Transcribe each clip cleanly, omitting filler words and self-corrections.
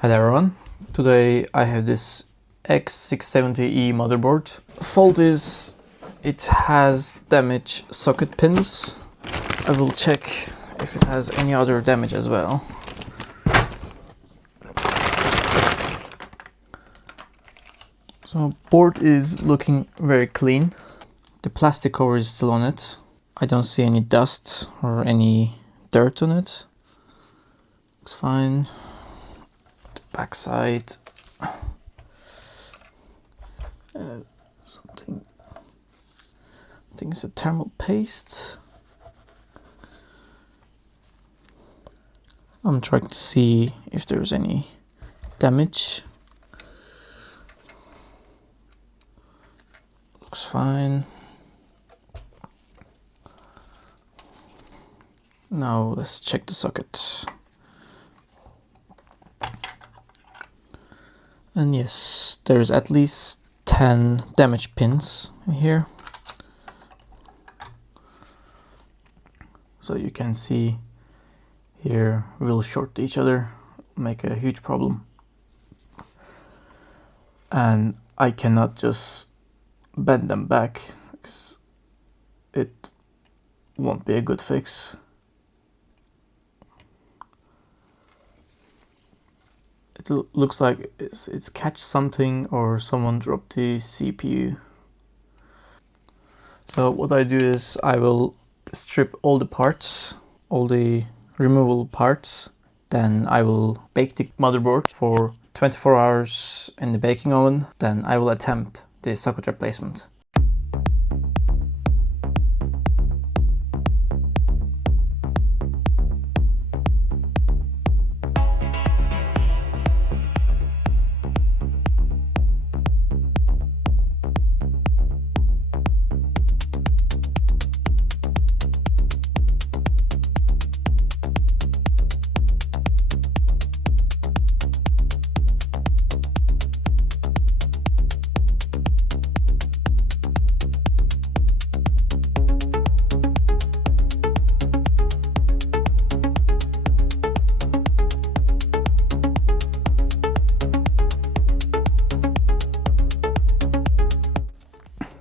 Hello everyone, today I have this X670E motherboard. Fault is it has damaged socket pins. I will check if it has any other damage as well. So board is looking very clean. The plastic cover is still on it. I don't see any dust or any dirt on it. Looks fine. Backside, something, I think it's a thermal paste. I'm trying to see if there's any damage. Looks fine. Now let's check the socket. And yes, there's at least 10 damage pins in here. So you can see here we'll short each other, make a huge problem. And I cannot just bend them back because it won't be a good fix. It looks like it's catch something or someone dropped the CPU. So what I do is I will strip all the parts, all the removable parts. Then I will bake the motherboard for 24 hours in the baking oven. Then I will attempt the socket replacement.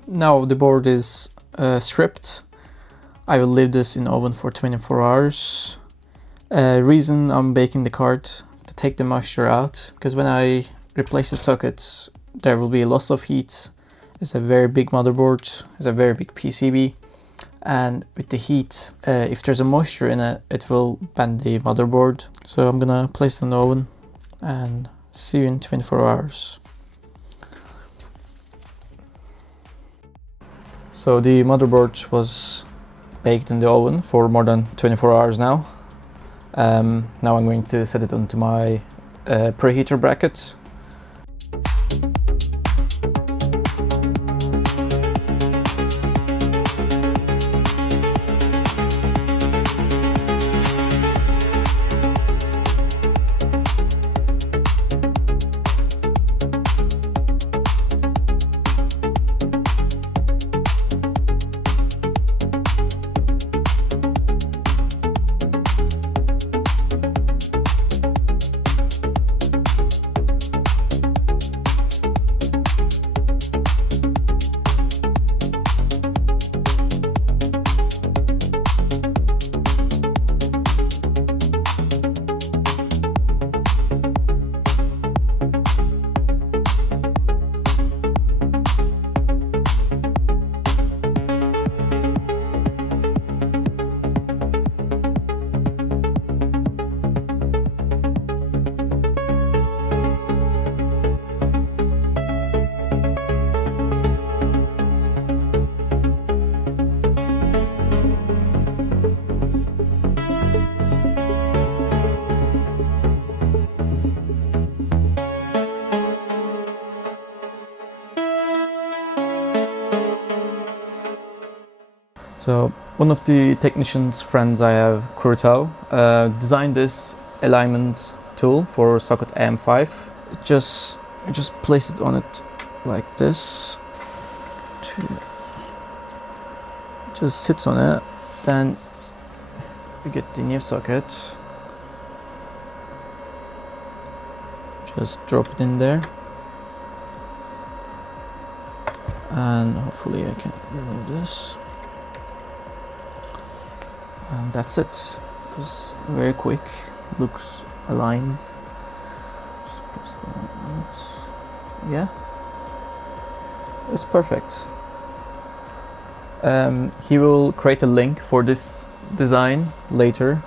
Now the board is stripped. I will leave this in oven for 24 hours. Reason I'm baking the card to take the moisture out, because when I replace the sockets there will be a loss of heat. It's a very big motherboard, it's a very big PCB, and with the heat, if there's a moisture in it, it will bend the motherboard. So I'm gonna place it in the oven and see you in 24 hours. So the motherboard was baked in the oven for more than 24 hours now. Now I'm going to set it onto my preheater bracket. So one of the technician's friends I have, Kurtao, designed this alignment tool for socket AM5. Just place it on it like this. Just sits on it. Then we get the new socket. Just drop it in there, and hopefully I can remove this, and that's it. It's very quick, looks aligned. Just press that. Yeah, it's perfect. He will create a link for this design later,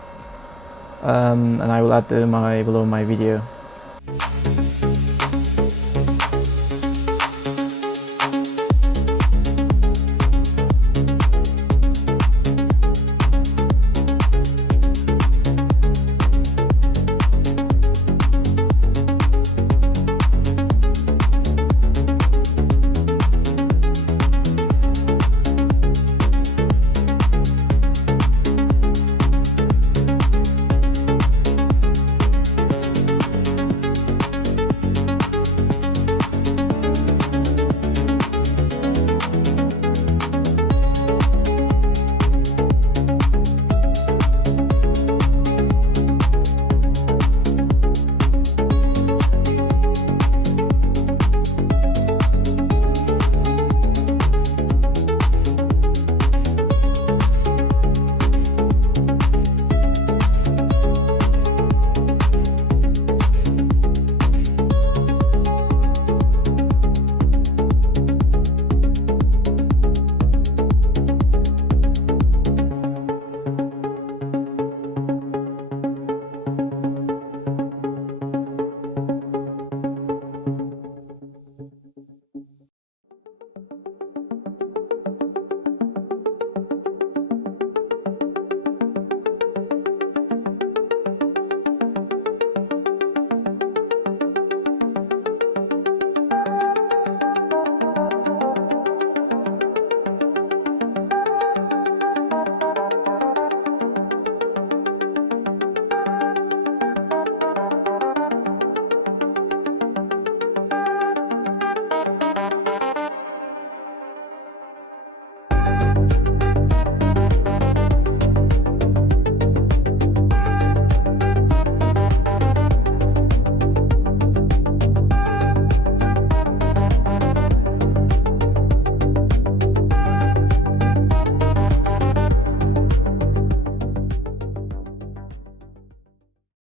and I will add them below my video.